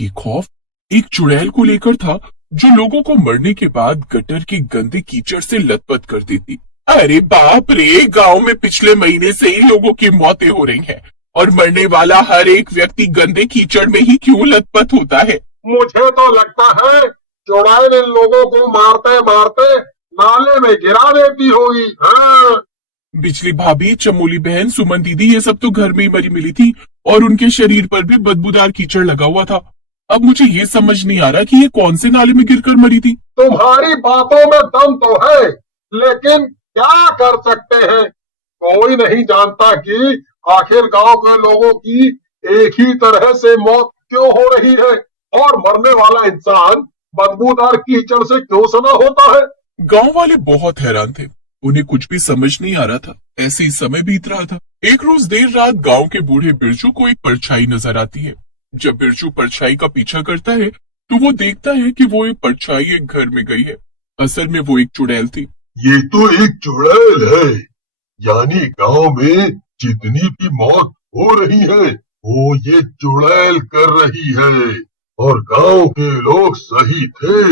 ये खौफ एक चुड़ैल को लेकर था जो लोगों को मरने के बाद गटर के गंदे कीचड़ से लथपथ कर देती। अरे बाप रे, गांव में पिछले महीने से ही लोगों की मौतें हो रही हैं और मरने वाला हर एक व्यक्ति गंदे कीचड़ में ही क्यों लथपथ होता है। मुझे तो लगता है चुड़ैल इन लोगों को मारते मारते नाले में गिरा देती होगी। हाँ। बिजली भाभी, चमोली बहन, सुमन दीदी, ये सब तो घर में ही मरी मिली थी और उनके शरीर पर भी बदबूदार कीचड़ लगा हुआ था। अब मुझे ये समझ नहीं आ रहा कि ये कौन से नाले में गिरकर मरी थी। तुम्हारी बातों में दम तो है, लेकिन क्या कर सकते हैं। कोई नहीं जानता कि आखिर गांव के लोगों की एक ही तरह से मौत क्यों हो रही है और मरने वाला इंसान बदबूदार कीचड़ से क्यों सना होता है। गांव वाले बहुत हैरान थे, उन्हें कुछ भी समझ नहीं आ रहा था। ऐसे ही समय बीत रहा था। एक रोज देर रात गांव के बूढ़े बिरजू को एक परछाई नजर आती है। जब बिरजू परछाई का पीछा करता है तो वो देखता है कि वो एक परछाई एक घर में गई है। असल में वो एक चुड़ैल थी। ये तो एक चुड़ैल है, यानी गांव में जितनी भी मौत हो रही है वो ये चुड़ैल कर रही है। और गांव के लोग सही थे,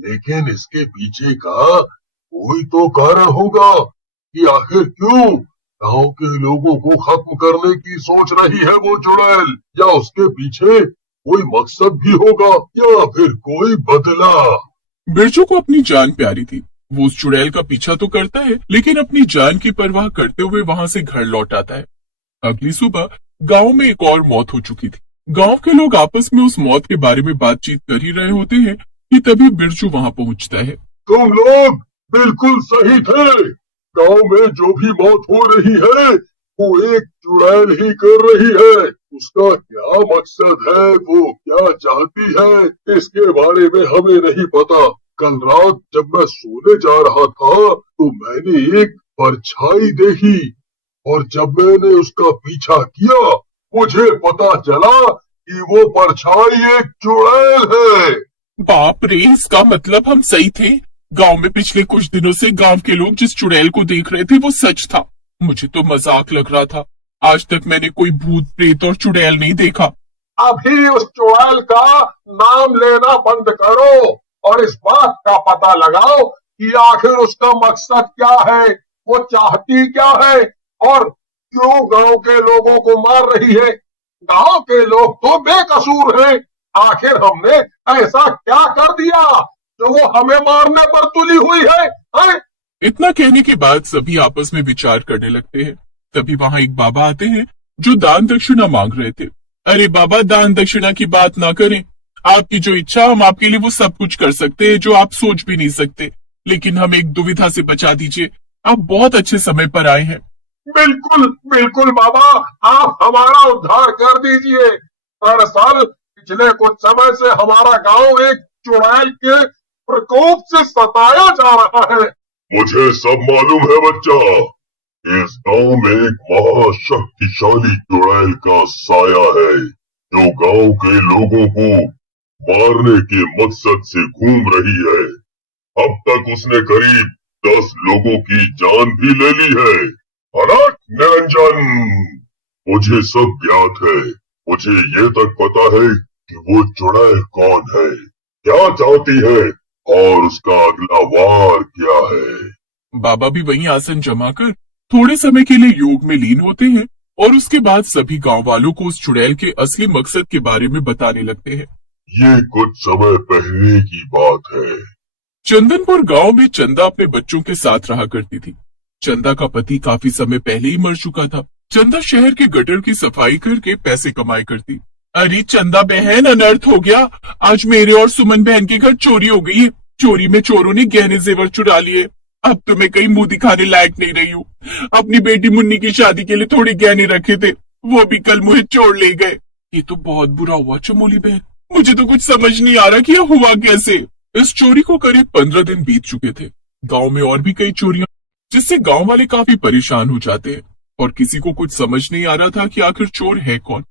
लेकिन इसके पीछे का कोई तो कारण होगा कि आखिर क्यों गांव के लोगों को खत्म करने की सोच रही है वो चुड़ैल। या उसके पीछे कोई मकसद भी होगा या फिर कोई बदला। बिरजू को अपनी जान प्यारी थी। वो उस चुड़ैल का पीछा तो करता है, लेकिन अपनी जान की परवाह करते हुए वहां से घर लौट आता है। अगली सुबह गांव में एक और मौत हो चुकी थी। गांव के लोग आपस में उस मौत के बारे में बातचीत कर ही रहे होते हैं कि तभी बिरजू वहां पहुंचता है। तुम लोग बिल्कुल सही थे, गांव में जो भी मौत हो रही है वो एक चुड़ैल ही कर रही है। उसका क्या मकसद है, वो क्या चाहती है, इसके बारे में हमें नहीं पता। कल रात जब मैं सोने जा रहा था तो मैंने एक परछाई देखी और जब मैंने उसका पीछा किया मुझे पता चला कि वो परछाई एक चुड़ैल है। बाप रे, इसका मतलब हम सही थे। गांव में पिछले कुछ दिनों से गांव के लोग जिस चुड़ैल को देख रहे थे वो सच था। मुझे तो मजाक लग रहा था। आज तक मैंने कोई भूत प्रेत और चुड़ैल नहीं देखा। अभी उस चुड़ैल का नाम लेना बंद करो और इस बात का पता लगाओ कि आखिर उसका मकसद क्या है, वो चाहती क्या है और क्यों गांव के लोगों को मार रही है। गांव के लोग तो बेकसूर हैं, आखिर हमने ऐसा क्या कर दिया जो वो हमें मारने पर तुली हुई है? इतना कहने के बाद सभी आपस में विचार करने लगते हैं। तभी वहाँ एक बाबा आते हैं जो दान दक्षिणा मांग रहे थे। अरे बाबा, दान दक्षिणा की बात ना करें। आपकी जो इच्छा, हम आपके लिए वो सब कुछ कर सकते हैं जो आप सोच भी नहीं सकते, लेकिन हम एक दुविधा से बचा दीजिए। आप बहुत अच्छे समय पर आए हैं। बिल्कुल बिल्कुल बाबा, आप हमारा उद्धार कर दीजिए। दरअसल पिछले कुछ समय से हमारा गांव एक चुड़ैल के प्रकोप से सताया जा रहा है। मुझे सब मालूम है बच्चा, इस गांव में एक महाशक्तिशाली चुड़ैल का साया है जो गांव के लोगों को मारने के मकसद से घूम रही है। अब तक उसने करीब 10 लोगों की जान भी ले ली है। अलग निरंजन, मुझे सब ज्ञात है। मुझे ये तक पता है कि वो चुड़ैल कौन है, क्या चाहती है और उसका अगला वार क्या है। बाबा भी वहीं आसन जमाकर थोड़े समय के लिए योग में लीन होते हैं और उसके बाद सभी गांव वालों को उस चुड़ैल के असली मकसद के बारे में बताने लगते हैं। ये कुछ समय पहले की बात है। चंदनपुर गांव में चंदा अपने बच्चों के साथ रहा करती थी। चंदा का पति काफी समय पहले ही मर चुका था। चंदा शहर के गटर की सफाई करके पैसे कमाई करती। अरे चंदा बहन, अनर्थ हो गया। आज मेरे और सुमन बहन के घर चोरी हो गई है। चोरी में चोरों ने गहने जेवर चुरा लिए। अब तो मैं कहीं मुंह दिखाने लायक नहीं रही हूँ। अपनी बेटी मुन्नी की शादी के लिए थोड़े गहने रखे थे, वो भी कल मुझे चोर ले गए। ये तो बहुत बुरा हुआ चमोली बहन। मुझे तो कुछ समझ नहीं आ रहा कि यह हुआ कैसे। इस चोरी को करीब 15 दिन बीत चुके थे। गांव में और भी कई चोरियां, जिससे गांव वाले काफी परेशान हो जाते हैं और किसी को कुछ समझ नहीं आ रहा था कि आखिर चोर है कौन।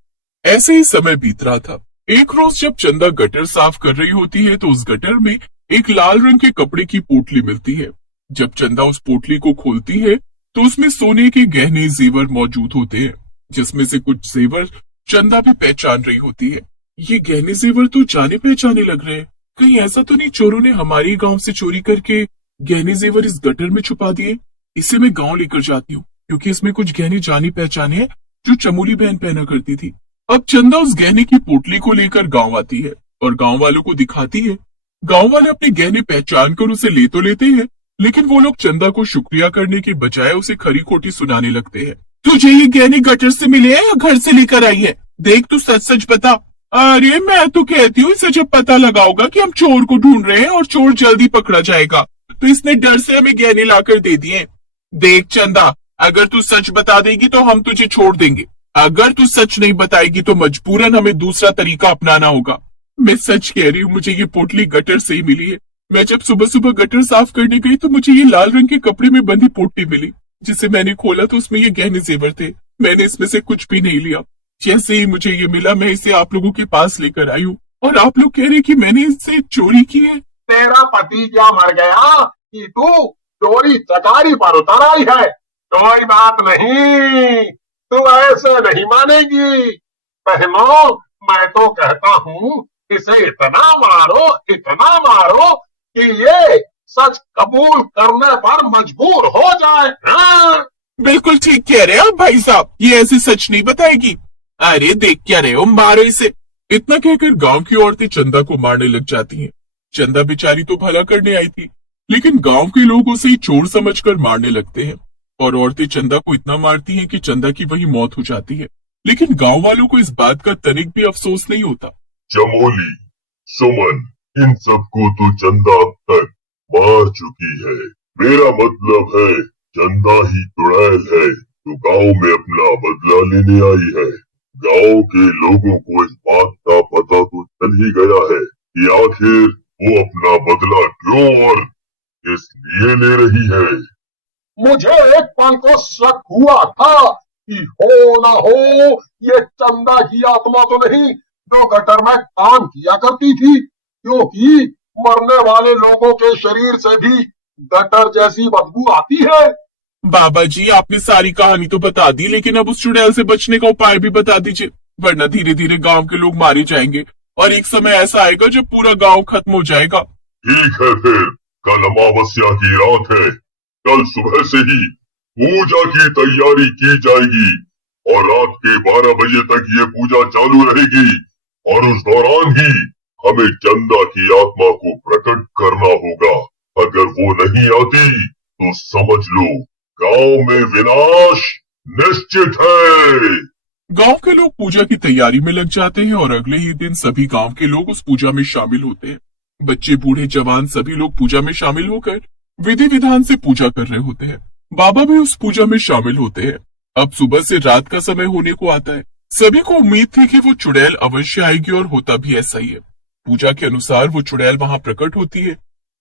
ऐसे ही समय बीत रहा था। एक रोज जब चंदा गटर साफ कर रही होती है तो उस गटर में एक लाल रंग के कपड़े की पोटली मिलती है। जब चंदा उस पोटली को खोलती है तो उसमें सोने के गहने जेवर मौजूद होते हैं, जिसमें से कुछ जेवर चंदा भी पहचान रही होती है। ये गहने जेवर तो जाने पहचाने लग रहे हैं। कहीं ऐसा तो नहीं चोरों ने हमारे गांव से चोरी करके गहने जेवर इस गटर में छुपा दिए। इसे मैं गांव लेकर जाती हूँ, क्योंकि इसमें कुछ गहने जाने पहचाने हैं जो चमोली बहन पहना करती थी। अब चंदा उस गहने की पोटली को लेकर गांव आती है और गांव वालों को दिखाती है। गांव वाले अपने गहने पहचान कर उसे ले तो लेते हैं, लेकिन वो लोग चंदा को शुक्रिया करने के बजाय उसे खरी खोटी सुनाने लगते हैं। तुझे ये गहने गटर से मिले हैं या घर से लेकर आई है? देख, तू सच सच बता। अरे मैं तो कहती हूँ इसे जब पता लगा होगा कि हम चोर को ढूंढ रहे हैं और चोर जल्दी पकड़ा जाएगा, तो इसने डर से हमें गहने लाकर दे दिए। देख चंदा, अगर तू सच बता देगी तो हम तुझे छोड़ देंगे। अगर तू सच नहीं बताएगी तो मजबूरन हमें दूसरा तरीका अपनाना होगा। मैं सच कह रही हूँ, मुझे ये पोटली गटर से ही मिली है। मैं जब सुबह सुबह गटर साफ करने गई तो मुझे ये लाल रंग के कपड़े में बंधी पोटली मिली, जिसे मैंने खोला तो उसमें ये गहने जेवर थे। मैंने इसमें से कुछ भी नहीं लिया। जैसे ही मुझे ये मिला मैं इसे आप लोगों के पास लेकर आई हूँ, और आप लोग कह रहे कि मैंने इससे चोरी की है। तेरा पति क्या मर गया कि तू चोरी चकारी पर उतर आई है? कोई बात नहीं, तू ऐसे नहीं मानेगी। बहनों, मैं तो कहता हूँ इसे इतना मारो कि ये सच कबूल करने पर मजबूर हो जाए। हाँ? बिल्कुल ठीक कह रहे हो भाई साहब, ये ऐसे सच नहीं बताएगी। अरे देख क्या रहे हो, मारो इसे। इतना कहकर गांव की औरतें चंदा को मारने लग जाती हैं। चंदा बेचारी तो भला करने आई थी, लेकिन गांव के लोग उसे चोर समझकर मारने लगते हैं, और औरतें चंदा को इतना मारती हैं कि चंदा की वही मौत हो जाती है। लेकिन गांव वालों को इस बात का तनिक भी अफसोस नहीं होता। चमोली, सुमन, इन सबको तो चंदा अब तक मार चुकी है। मेरा मतलब है चंदा ही चुड़ैल है जो गांव में अपना बदला लेने आई है। गांव के लोगों को इस बात का पता तो चल ही गया है कि आखिर वो अपना बदला क्यों और किस लिए ले रही है। मुझे एक पल को शक हुआ था कि हो ना हो ये चंदा की आत्मा तो नहीं जो गटर में काम किया करती थी, क्योंकि मरने वाले लोगों के शरीर से भी गटर जैसी बदबू आती है। बाबा जी, आपने सारी कहानी तो बता दी, लेकिन अब उस चुड़ैल से बचने का उपाय भी बता दीजिए, वरना धीरे धीरे गांव के लोग मारे जाएंगे और एक समय ऐसा आएगा जब पूरा गांव खत्म हो जाएगा। ठीक है, फिर कल अमावस्या की रात है। कल सुबह से ही पूजा की तैयारी की जाएगी और रात के 12 बजे तक ये पूजा चालू रहेगी, और उस दौरान ही हमें चंदा की आत्मा को प्रकट करना होगा। अगर वो नहीं आती तो समझ लो गांव में विनाश निश्चित है। गांव के लोग पूजा की तैयारी में लग जाते हैं और अगले ही दिन सभी गांव के लोग उस पूजा में शामिल होते हैं। बच्चे, बूढ़े, जवान सभी लोग पूजा में शामिल होकर विधि विधान से पूजा कर रहे होते हैं। बाबा भी उस पूजा में शामिल होते हैं। अब सुबह से रात का समय होने को आता है। सभी को उम्मीद थी कि वो चुड़ैल अवश्य आएगी, और होता भी ऐसा ही है। पूजा के अनुसार वो चुड़ैल वहां प्रकट होती है।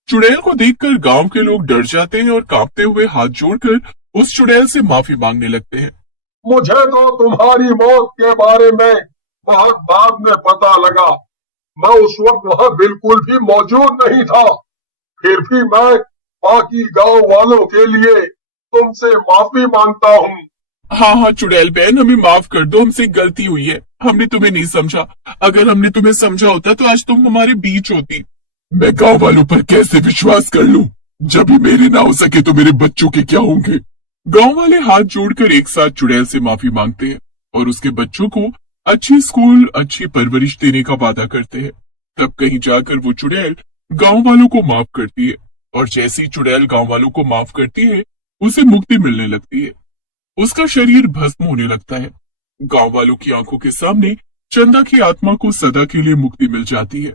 चुड़ैल को देखकर गांव के लोग डर जाते हैं और कांपते हुए हाथ जोड़कर उस चुड़ैल से माफी मांगने लगते हैं। मुझे तो तुम्हारी मौत के बारे में बहुत बाद में पता लगा। मैं उस वक्त वहां बिल्कुल भी मौजूद नहीं था। फिर भी मैं बाकी गांव वालों के लिए तुमसे माफी मांगता हूँ। हाँ चुड़ैल बहन, हमें माफ कर दो, हमसे गलती हुई है। हमने तुम्हें नहीं समझा। अगर हमने तुम्हें समझा होता तो आज तुम हमारे बीच होती। मैं गांव वालों पर कैसे विश्वास कर लूं? जब ही मेरे ना हो सके तो मेरे बच्चों के क्या होंगे? गांव वाले हाथ जोड़कर एक साथ चुड़ैल से माफी मांगते हैं और उसके बच्चों को अच्छी स्कूल, अच्छी परवरिश देने का वादा करते हैं। तब कहीं जाकर वो चुड़ैल गांव वालों को माफ करती है, और जैसे ही चुड़ैल गांव वालों को माफ करती है उसे मुक्ति मिलने लगती है। उसका शरीर भस्म होने लगता है। गांव वालों की आंखों के सामने चंदा की आत्मा को सदा के लिए मुक्ति मिल जाती है।